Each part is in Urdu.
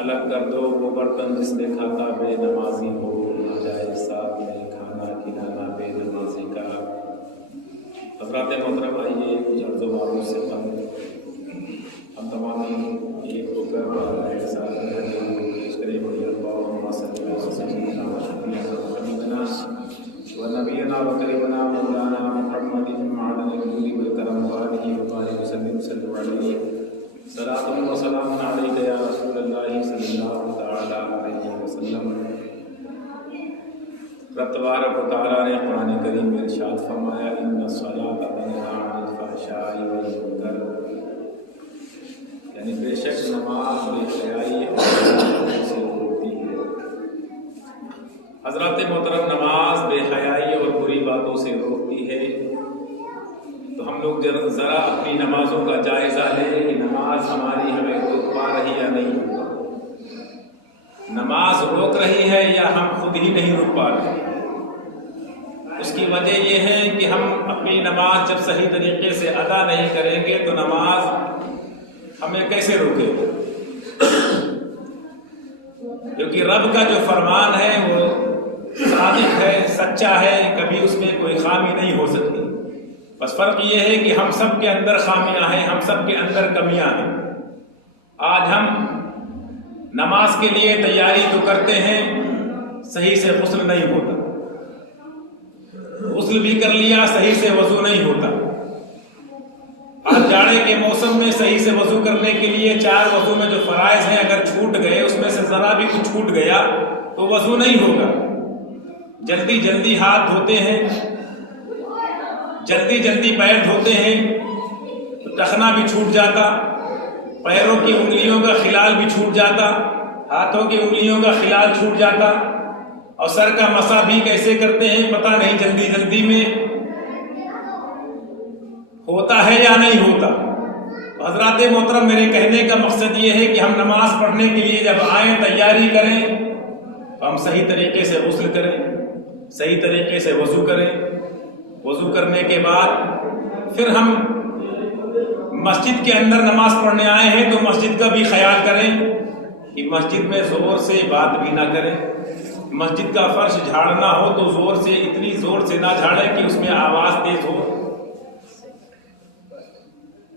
الگ کر دو وہ برتن جس نے کھاتا بے نمازی ہو، نہ جائے ساتھ میں کھانا کھلانا بے نمازی کا۔ حضرات محترم، آئیے کچھ عرض و معروف سے قبل ہم تمام ایک ہو کر اللہ کے ساتھ پیش کریں بڑی اللہم صلی اللہ وسلم حبیبنا و نبینا و کریمنا مولانا محمد معدن الجود والکرم وآلہ وآلہ وسلم صلی علیہ صلاۃ و سلام علیک یا رسول اللہ صلی اللہ تعالی علیہ وسلم۔ رب تبارک و تعالیٰ نے قرآن کریم میں ارشاد فرمایا ان الصلاۃ تنہی عن الفحشاء والمنکر، یعنی بے شک نماز بے حیائی اور برائیوں سے روکتی ہے۔ حضرات محترم، نماز بے حیائی اور بری باتوں سے روکتی ہے، تو ہم لوگ ذرا اپنی نمازوں کا جائزہ لیں کہ نماز ہماری ہمیں روک پا رہی یا نہیں، نماز روک رہی ہے یا ہم خود ہی نہیں روک پا رہے۔ اس کی وجہ یہ ہے کہ ہم اپنی نماز جب صحیح طریقے سے ادا نہیں کریں گے تو نماز ہمیں کیسے روکے گی؟ کیونکہ رب کا جو فرمان ہے وہ صادق ہے، سچا ہے، کبھی اس میں کوئی خامی نہیں ہو سکتی۔ بس فرق یہ ہے کہ ہم سب کے اندر خامیاں ہیں، ہم سب کے اندر کمیاں ہیں۔ آج ہم نماز کے لیے تیاری تو کرتے ہیں، صحیح سے غسل نہیں ہوتا، غسل بھی کر لیا صحیح سے وضو نہیں ہوتا۔ آج جاڑے کے موسم میں صحیح سے وضو کرنے کے لیے 4 وضو میں جو فرائض ہیں اگر چھوٹ گئے، اس میں سے ذرا بھی کچھ چھوٹ گیا تو وضو نہیں ہوگا۔ جلدی جلدی ہاتھ دھوتے ہیں، جلدی جلدی پیر دھوتے ہیں تو ٹخنا بھی چھوٹ جاتا، پیروں کی انگلیوں کا خلال بھی چھوٹ جاتا، ہاتھوں کی انگلیوں کا خلال چھوٹ جاتا، اور سر کا مسح بھی کیسے کرتے ہیں پتہ نہیں، جلدی جلدی میں ہوتا ہے یا نہیں ہوتا۔ حضرات محترم، میرے کہنے کا مقصد یہ ہے کہ ہم نماز پڑھنے کے لیے جب آئیں تیاری کریں تو ہم صحیح طریقے سے غسل کریں، صحیح طریقے سے وضو کریں۔ وضو کرنے کے بعد پھر ہم مسجد کے اندر نماز پڑھنے آئے ہیں تو مسجد کا بھی خیال کریں کہ مسجد میں زور سے بات بھی نہ کریں۔ مسجد کا فرش جھاڑنا ہو تو زور سے، اتنی زور سے نہ جھاڑیں کہ اس میں آواز تیز ہو۔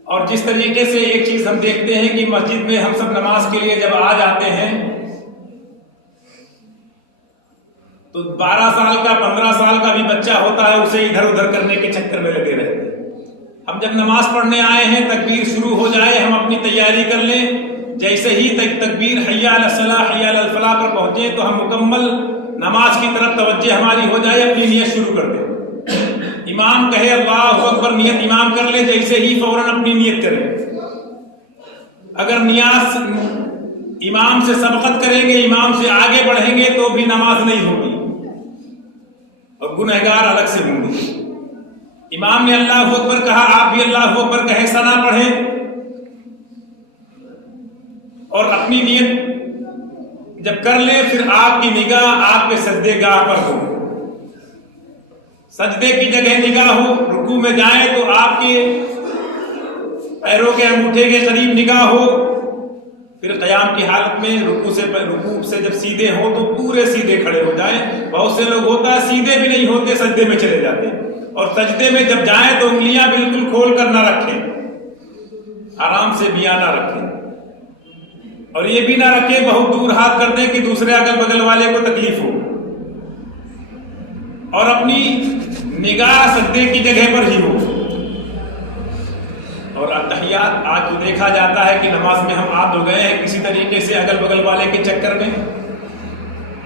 اور جس طریقے سے ایک چیز ہم دیکھتے ہیں کہ مسجد میں ہم سب نماز کے لیے جب آ جاتے ہیں تو 12 سال کا 15 سال کا بھی بچہ ہوتا ہے، اسے ادھر ادھر کرنے کے چکر میں لگے رہتے ہیں۔ ہم جب نماز پڑھنے آئے ہیں، تکبیر شروع ہو جائے، ہم اپنی تیاری کر لیں، جیسے ہی تکبیر حی علی الصلاۃ حی علی الفلاح پر پہنچے تو ہم مکمل نماز کی طرف توجہ ہماری ہو جائے، اپنی نیت شروع کر دیں۔ امام کہے اللہ اکبر، نیت امام کر لے، جیسے ہی فوراً اپنی نیت کریں۔ اگر نیاز امام سے سبقت کریں گے، امام سے آگے بڑھیں گے تو بھی نماز نہیں ہوگی اور گنہگار الگ سے ہوں گے۔ امام نے اللہ اکبر کہا، آپ بھی اللہ اکبر کہیں، ثنا پڑھیں اور اپنی نیت جب کر لیں، پھر آپ کی نگاہ آپ کے سجدے گاہ پر ہو، سجدے کی جگہ نگاہ ہو۔ رکوع میں جائیں تو آپ کے پیروں کے انگوٹھے کے قریب نگاہ ہو، پھر قیام کی حالت میں رکوع سے جب سیدھے ہو تو پورے سیدھے کھڑے ہو جائیں۔ بہت سے لوگ ہوتا ہے سیدھے بھی نہیں ہوتے، سجدے میں چلے جاتے ہیں، اور سجدے میں جب جائیں تو انگلیاں بالکل کھول کر نہ رکھیں، آرام سے بیاں نہ رکھیں۔ اور یہ بھی نہ رکھے بہت دور ہاتھ کر دیں کہ دوسرے اگل بگل والے کو تکلیف ہو، اور اپنی نگاہ سجدے کی جگہ پر ہی ہو۔ اور التحیات آج تو دیکھا جاتا ہے کہ نماز میں ہم عاد ہو گئے ہیں کسی طریقے سے اگل بگل والے کے چکر میں،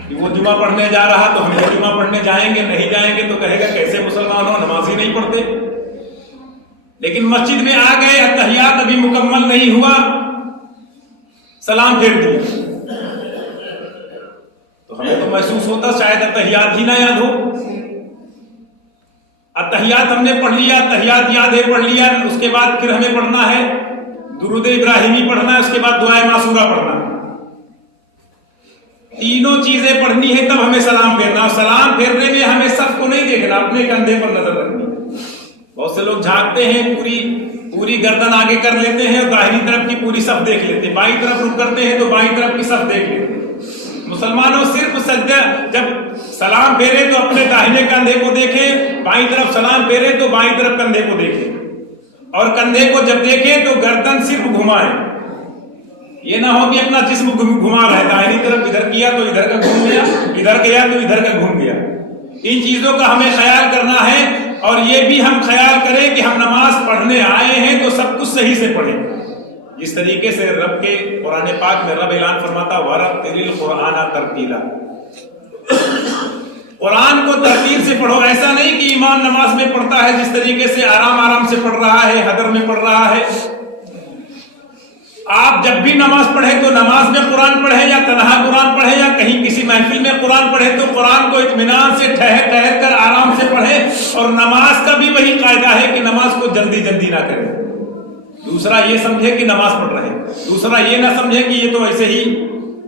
کہ وہ جمعہ پڑھنے جا رہا تو ہم جمعہ پڑھنے جائیں گے، نہیں جائیں گے تو کہے گا کیسے مسلمان ہو، نماز ہی نہیں پڑھتے۔ لیکن مسجد میں آ گئے، التحیات ابھی مکمل نہیں ہوا، سلام پھیر دیا، تو ہمیں تو محسوس ہوتا شاید التحیات ہی نہ یاد ہو۔ التحیات ہم نے پڑھ لیا، التحیات یاد ہے، پڑھ لیا، اس کے بعد پھر ہمیں پڑھنا ہے درود ابراہیمی پڑھنا ہے، اس کے بعد دعائے معصورہ پڑھنا ہے۔ تینوں چیزیں پڑھنی ہے تب ہمیں سلام پھیرنا، اور سلام پھیرنے میں ہمیں سب کو نہیں دیکھنا، اپنے کندھے پر نظر رکھنی۔ بہت سے لوگ جھانکتے ہیں، پوری گردن آگے کر لیتے ہیں اور داہنی طرف کی پوری صف دیکھ لیتے ہیں، بائیں طرف رک کرتے ہیں تو بائیں طرف کی صف دیکھ لیتے ہیں۔ مسلمانوں صرف سجدہ جب سلام پھیرے تو اپنے داہنے کندھے کو دیکھیں، بائیں طرف سلام پھیرے تو بائیں طرف کندھے کو دیکھیں، اور کندھے کو جب دیکھیں تو گردن صرف گھمائیں، یہ نہ ہو کہ اپنا جسم گھما رہے، داہنی طرف ادھر کیا تو ادھر کا گھوم گیا، ادھر گیا تو ادھر کا گھوم گیا۔ ان چیزوں کا ہمیں خیال کرنا ہے، اور یہ بھی ہم خیال کریں کہ ہم نماز پڑھنے آئے ہیں تو سب کچھ صحیح سے پڑھیں، جس طریقے سے رب کے قرآن پاک میں رب اعلان فرماتا وَرَتِّلِ الْقُرْآنَ تَرْتِیلًا، قرآن کو ترتیل سے پڑھو۔ ایسا نہیں کہ امام نماز میں پڑھتا ہے جس طریقے سے آرام سے پڑھ رہا ہے، حدر میں پڑھ رہا ہے۔ آپ جب بھی نماز پڑھیں تو نماز میں قرآن پڑھیں یا تنہا قرآن پڑھیں یا کہیں کسی محفل میں قرآن پڑھیں تو قرآن کو اطمینان سے ٹھہر کر آرام سے پڑھیں، اور نماز کا بھی وہی قاعدہ ہے کہ نماز کو جلدی نہ کریں۔ دوسرا یہ سمجھے کہ نماز پڑھ رہے ہیں، دوسرا یہ نہ سمجھے کہ یہ تو ایسے ہی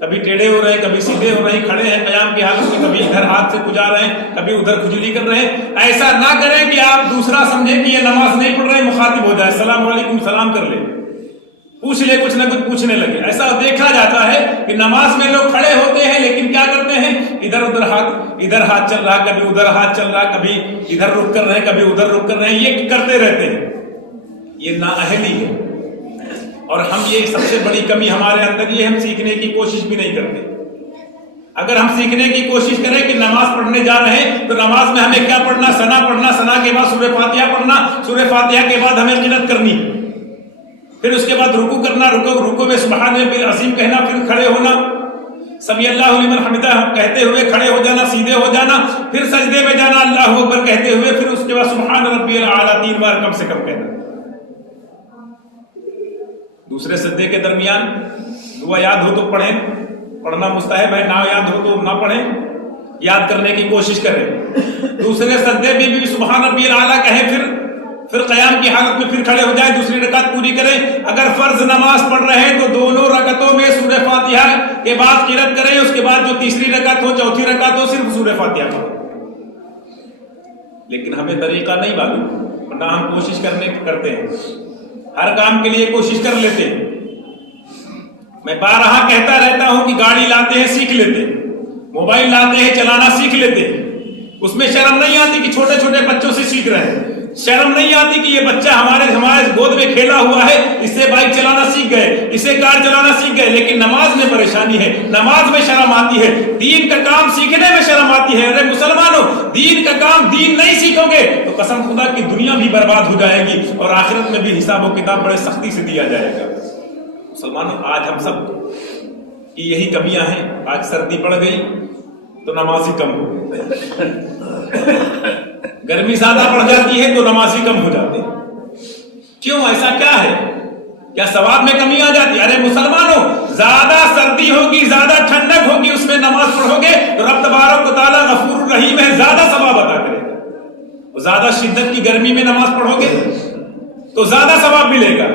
کبھی ٹیڑھے ہو رہے ہیں، کبھی سیدھے ہو رہے ہیں، کھڑے ہیں قیام کی حالت میں، کبھی ادھر ہاتھ سے کھجا رہے ہیں، کبھی ادھر کھجلی کر رہے ہیں۔ ایسا نہ کریں کہ آپ دوسرا سمجھیں کہ یہ نماز نہیں پڑھ رہے، مخاطب ہو جائے، السلام علیکم سلام کر لے، پوچھ لے، کچھ نہ کچھ پوچھنے لگے۔ ایسا دیکھا جاتا ہے کہ نماز میں لوگ کھڑے ہوتے ہیں لیکن کیا کرتے ہیں، ادھر ہاتھ چل رہا، کبھی ادھر ہاتھ چل رہا، کبھی ادھر رک کر رہے ہیں، کبھی ادھر رک کر رہے ہیں، یہ کرتے رہتے ہیں۔ یہ نااہلی ہے، اور ہم یہ سب سے بڑی کمی ہمارے اندر یہ، ہم سیکھنے کی کوشش بھی نہیں کرتے۔ اگر ہم سیکھنے کی کوشش کریں کہ نماز پڑھنے جا رہے ہیں تو نماز میں ہمیں کیا پڑھنا، ثنا پڑھنا، ثنا کے بعد سورہ فاتحہ پڑھنا، سورہ فاتحہ کے بعد ہمیں قرات کرنی، پھر اس کے بعد رکوع کرنا، رکوع میں سبحان ربی العظیم کہنا، پھر کھڑے ہونا، سمیع اللہ لمن حمدہ کہتے ہوئے کھڑے ہو جانا، سیدھے ہو جانا، پھر سجدے میں جانا اللہ اکبر کہتے ہوئے، پھر اس کے بعد سبحان ربی الاعلی 3 بار کم سے کم کہنا۔ دوسرے سجدے کے درمیان دعا یاد ہو تو پڑھیں، پڑھنا مستحب ہے، نہ یاد ہو تو نہ پڑھیں، یاد کرنے کی کوشش کریں۔ دوسرے سجدے میں بھی سبحان ربی الاعلی کہیں، پھر قیام کی حالت میں پھر کھڑے ہو جائیں، دوسری رکعت پوری کریں۔ اگر فرض نماز پڑھ رہے ہیں تو دونوں رکعتوں میں سورہ فاتحہ کے بعد قرات کریں، اس کے بعد جو تیسری رکعت ہو، چوتھی رکعت ہو، صرف سورہ فاتحہ پڑھیں۔ لیکن ہمیں طریقہ نہیں معلوم، ورنہ ہم کوشش کرتے ہیں، ہر کام کے لیے کوشش کر لیتے ہیں۔ میں بارہا کہتا رہتا ہوں کہ گاڑی لاتے ہیں سیکھ لیتے ہیں، موبائل لاتے ہیں چلانا سیکھ لیتے ہیں، اس میں شرم نہیں آتی کہ چھوٹے چھوٹے بچوں سے سیکھ رہے ہیں، شرم نہیں آتی کہ یہ بچہ ہمارے گود میں کھیلا ہوا ہے، اس سے بائک چلانا سیکھ گئے، اس سے کار چلانا سیکھ گئے، لیکن نماز میں پریشانی ہے، نماز میں شرم آتی ہے، دین کا کام سیکھنے میں شرم آتی ہے۔ ارے مسلمانوں، دین کا کام دین نہیں سیکھو گے تو قسم خدا کی دنیا بھی برباد ہو جائے گی، اور آخرت میں بھی حساب و کتاب بڑے سختی سے دیا جائے گا۔ مسلمانوں، آج ہم سب کی یہی کمیاں ہیں۔ آج سردی پڑ گئی تو نماز ہی کم ہو گئی، گرمی زیادہ پڑ جاتی ہے تو نمازی کم ہو جاتے ہیں۔ کیوں؟ ایسا کیا ہے؟ کیا ثواب میں کمی آ جاتی ہے؟ ارے مسلمانوں، زیادہ سردی ہوگی، زیادہ ٹھنڈک ہوگی، اس میں نماز پڑھو گے تو رب تبارک و تعالیٰ غفور الرحیم ہے، زیادہ ثواب عطا کرے گا۔ زیادہ شدت کی گرمی میں نماز پڑھو گے تو زیادہ ثواب ملے گا۔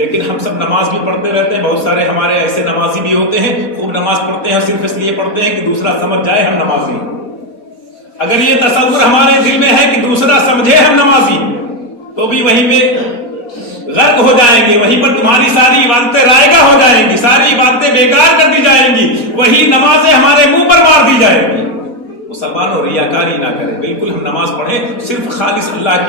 لیکن ہم سب نماز بھی پڑھتے رہتے ہیں، بہت سارے ہمارے ایسے نمازی بھی ہوتے ہیں، خوب نماز پڑھتے ہیں، صرف اس لیے پڑھتے ہیں کہ دوسرا سمجھ جائے ہم نمازی۔ اگر یہ تصور ہمارے دل میں ہے کہ دوسرا سمجھے ہم نمازی، تو بھی وہیں پہ غرق ہو جائیں گے، وہیں پر تمہاری ساری عبادتیں رائگاں ہو جائیں گی، ساری عبادتیں بیکار کر دی جائیں گی، وہی نمازیں ہمارے منہ پر مار دی جائیں گی۔ مسلمانوں ریاکاری نہ کریں، بالکل ہم نماز پڑھیں صرف خالص اللہ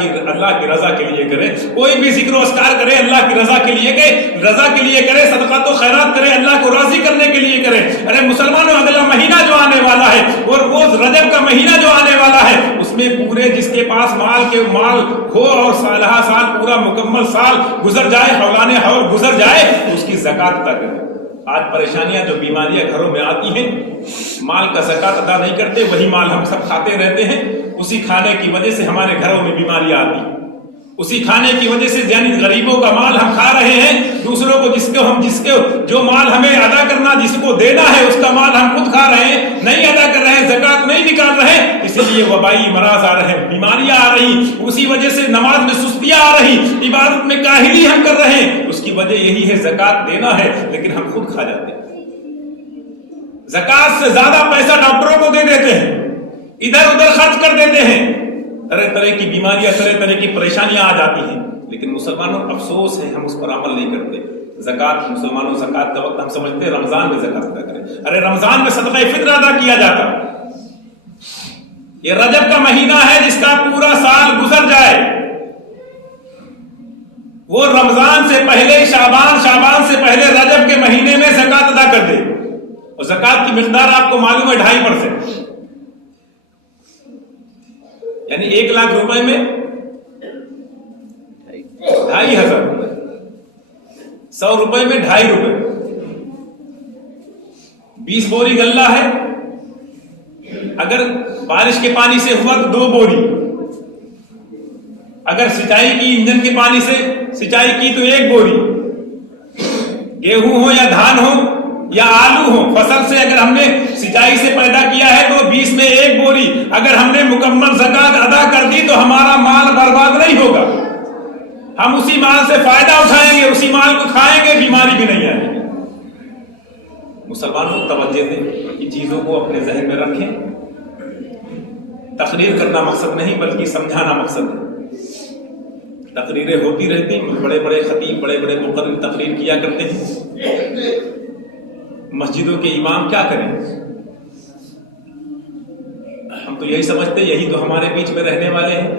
کی رضا کے لیے کریں. کوئی بھی ذکر و اذکار کرے اللہ کی رضا کے لیے کرے، صدقات و خیرات کرے اللہ کو راضی کرنے کے لیے کرے. ارے مسلمانوں، اگلا مہینہ جو آنے والا ہے اور وہ رجب کا مہینہ جو آنے والا ہے، اس میں پورے جس کے پاس مال ہو اور سالہ سال پورا مکمل سال گزر جائے، حولان حول گزر جائے، تو اس کی زکات ادا کرے. آج پریشانیاں جو بیماریاں گھروں میں آتی ہیں، مال کا زکات ادا نہیں کرتے، وہی مال ہم سب کھاتے رہتے ہیں. اسی کھانے کی وجہ سے ہمارے گھروں میں بیماریاں آتی ہیں. اسی کھانے کی وجہ سے یعنی غریبوں کا مال ہم کھا رہے ہیں، دوسروں کو جس کو جو مال ہمیں ادا کرنا، جس کو دینا ہے، اس کا مال ہم خود کھا رہے ہیں، نہیں ادا کر رہے ہیں، زکات نہیں نکال رہے ہیں. اسی لیے وبائی امراض آ رہے ہیں، بیماریاں آ رہی، اسی وجہ سے نماز میں سستیاں آ رہی، عبادت میں کاہلی ہم کر رہے ہیں. اس کی وجہ یہی ہے زکات دینا ہے لیکن ہم خود کھا جاتے ہیں. زکات سے زیادہ پیسہ ڈاکٹروں کو دے دیتے ہیں، ادھر ادھر خرچ کر دیتے ہیں، طرح طرح کی بیماریاں، طرح طرح کی پریشانیاں آ جاتی ہیں. لیکن مسلمانوں افسوس ہے ہم اس پر عمل نہیں کرتے. زکات، مسلمانوں زکات کا وقت ہم سمجھتے ہیں رمضان میں زکات ادا کریں. ارے رمضان میں صدقہ فطر ادا کیا جاتا. یہ رجب کا مہینہ ہے جس کا پورا سال گزر جائے، وہ رمضان سے پہلے شعبان سے پہلے رجب کے مہینے میں زکات ادا کر دے. اور زکات کی مقدار آپ کو معلوم ہے 2.5%، یعنی 1 لاکھ روپے میں 2,500 روپے، 100 روپے میں 2.5 روپے. 20 بوری غلہ ہے، اگر بارش کے پانی سے ہوا تو 2 بوری، اگر سچائی کی انجن کے پانی سے سچائی کی تو 1 بوری. گیہوں ہو یا دھان ہو یا آلو ہو، فصل سے اگر ہم نے سچائی سے پیدا کیا ہے تو 20 میں 1 بوری. اگر ہم نے مکمل زکات ادا کر دی تو ہمارا مال برباد نہیں ہوگا، ہم اسی مال سے فائدہ اٹھائیں گے، اسی مال کو کھائیں گے، بیماری بھی نہیں آئے گی. مسلمانوں توجہ دیں، ان چیزوں کو اپنے ذہن میں رکھیں. تقریر کرنا مقصد نہیں بلکہ سمجھانا مقصد ہے. تقریریں ہوتی رہتی، بڑے بڑے خطیب، بڑے بڑے مقرر تقریر کیا کرتے ہیں. مسجدوں کے امام کیا کریں؟ ہم تو یہی سمجھتے یہی تو ہمارے بیچ میں رہنے والے ہیں.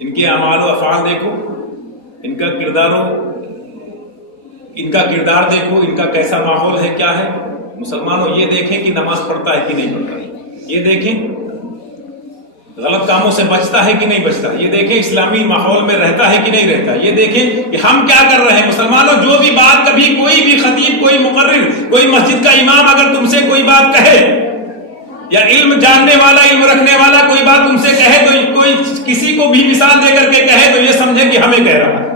ان کے اعمال و افعال دیکھو، ان کا کردار دیکھو، ان کا کیسا ماحول ہے، کیا ہے. مسلمانوں یہ دیکھیں کہ نماز پڑھتا ہے کہ نہیں پڑھتا، یہ دیکھیں غلط کاموں سے بچتا ہے کہ نہیں بچتا، یہ دیکھیں اسلامی ماحول میں رہتا ہے کہ نہیں رہتا، یہ دیکھیں کہ ہم کیا کر رہے ہیں. مسلمانوں جو بھی بات کبھی کوئی بھی خطیب، کوئی مقرر، کوئی مسجد کا امام اگر تم سے کوئی بات کہے، یا علم جاننے والا، علم رکھنے والا کوئی بات تم سے کہے، تو کوئی کسی کو بھی مثال دے کر کے کہے تو یہ سمجھے کہ ہمیں کہہ رہا ہے،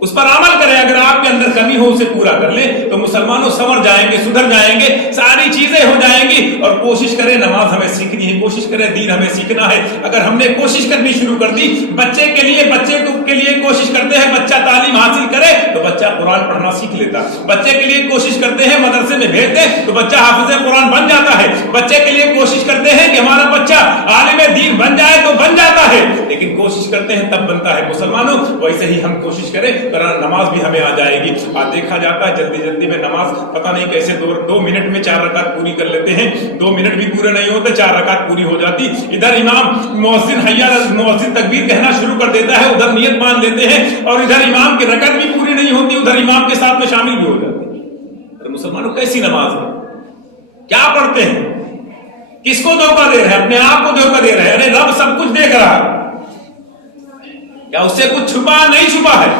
اس پر عمل کریں. اگر آپ کے اندر کمی ہو اسے پورا کر لیں تو مسلمانوں سنور جائیں گے، سدھر جائیں گے، ساری چیزیں ہو جائیں گی. اور کوشش کریں، نماز ہمیں سیکھنی ہے، کوشش کریں دین ہمیں سیکھنا ہے. اگر ہم نے کوشش کرنی شروع کر دی، بچے کے لیے کوشش کرتے ہیں بچہ تعلیم حاصل کرے تو بچہ قرآن پڑھنا سیکھ لیتا. بچے کے لیے کوشش کرتے ہیں مدرسے میں بھیجتے تو بچہ حافظ قرآن بن جاتا ہے. بچے کے لیے کوشش کرتے ہیں کہ ہمارا بچہ عالم دین بن جائے تو بن جاتا ہے، لیکن کوشش کرتے ہیں تب بنتا ہے. مسلمانوں ویسے ہی ہم کوشش کریں، نماز بھی ہمیں آ جائے گی. آج دیکھا جاتا ہے جلدی میں نماز پتہ نہیں کیسے 2 منٹ میں 4 رکعت پوری کر لیتے ہیں. 2 منٹ بھی پورے نہیں ہوتے 4 رکعت پوری ہو جاتی. ادھر امام مؤذن تکبیر کہنا شروع کر دیتا ہے، ادھر نیت مان لیتے ہیں، اور ادھر امام کی رکعت بھی پوری نہیں ہوتی، ادھر امام کے ساتھ میں شامل بھی ہو جاتی ہے. مسلمانوں کیسی نماز ہے؟ کیا پڑھتے ہیں؟ کس کو دھوکہ دے رہے ہیں؟ اپنے آپ کو دھوکہ دے رہے ہیں. ارے رب سب کچھ دیکھ رہا ہے، کیا اس سے کچھ چھپا نہیں چھپا ہے؟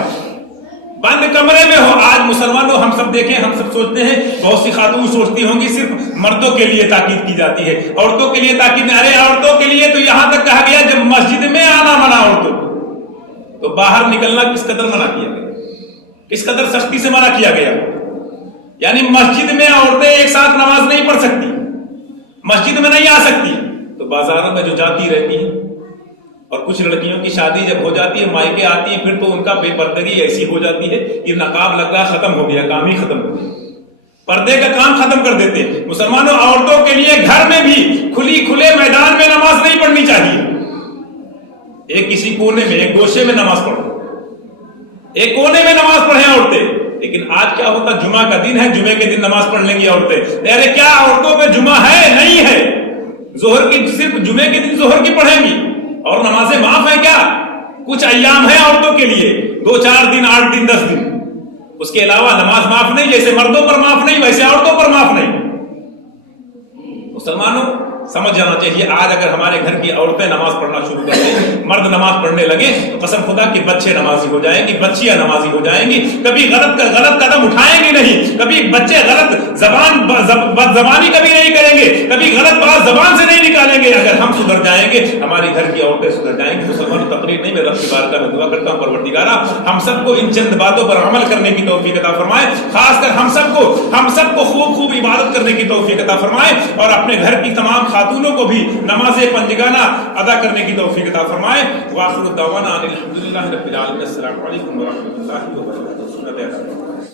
بند کمرے میں ہو. آج مسلمانوں ہم سب دیکھیں، ہم سب سوچتے ہیں، بہت سی خاتون سوچتی ہوں گی صرف مردوں کے لیے تاکید کی جاتی ہے، عورتوں کے لیے تاکید نہیں. ارے عورتوں کے لیے تو یہاں تک کہا گیا جب مسجد میں آنا منع عورتوں تو باہر نکلنا کس قدر منع کیا گیا، کس قدر سختی سے منع کیا گیا. یعنی مسجد میں عورتیں ایک ساتھ نماز نہیں پڑھ سکتی، مسجد میں نہیں آ سکتی، تو بازاروں میں جو جاتی رہتی ہیں. اور کچھ لڑکیوں کی شادی جب ہو جاتی ہے، مائکے آتی ہیں، پھر تو ان کا بے پردگی ایسی ہو جاتی ہے کہ نقاب لگ رہا ختم ہو گیا، کام ہی ختم ہو گیا، پردے کا کام ختم کر دیتے ہیں. مسلمانوں عورتوں کے لیے گھر میں بھی کھلے میدان میں نماز نہیں پڑھنی چاہیے. ایک کسی کونے میں، ایک گوشے میں نماز پڑھو، ایک کونے میں نماز پڑھیں عورتیں. لیکن آج کیا ہوتا، جمعہ کا دن ہے، جمعے کے دن نماز پڑھ لیں گی عورتیں. ارے کیا عورتوں پہ جمعہ ہے؟ نہیں ہے. ظہر کی صرف جمعے کے دن ظہر کی پڑھیں گی اور نمازیں معاف ہیں. کیا کچھ ایام ہیں عورتوں کے لیے، 2-4 دن، 8 دن، 10 دن، اس کے علاوہ نماز معاف نہیں. جیسے مردوں پر معاف نہیں ویسے عورتوں پر معاف نہیں. مسلمانوں سمجھ جانا چاہیے، آج اگر ہمارے گھر کی عورتیں نماز پڑھنا شروع کر دیں، مرد نماز پڑھنے لگے تو قسم خدا کہ بچے نمازی ہو جائیں گی، بچیاں نمازی ہو جائیں گی. کبھی غلط قدم اٹھائیں گی نہیں، کبھی بچے غلط بد زبانی کبھی نہیں کریں گے، کبھی غلط بات زبان سے نہیں نکالیں گے. اگر ہم سدھر جائیں گے، ہماری گھر کی عورتیں سدھر جائیں گی. مسلمانوں تقریر نہیں، میں رب کی بارگاہ میں دعا کرتا ہوں پروردگارا ہم سب کو ان چند باتوں پر عمل کرنے کی توفیق عطا فرمائے. خاص کر ہم سب کو خوب عبادت کرنے کی توفیق عطا فرمائے، اور اپنے گھر کی تمام خاتونوں کو بھی نماز پنجگانہ ادا کرنے کی توفیق عطا فرمائے. وآخر دعوانا ان الحمدللہ رب العالمین. السلام علیکم ورحمۃ اللہ وبرکاتہ.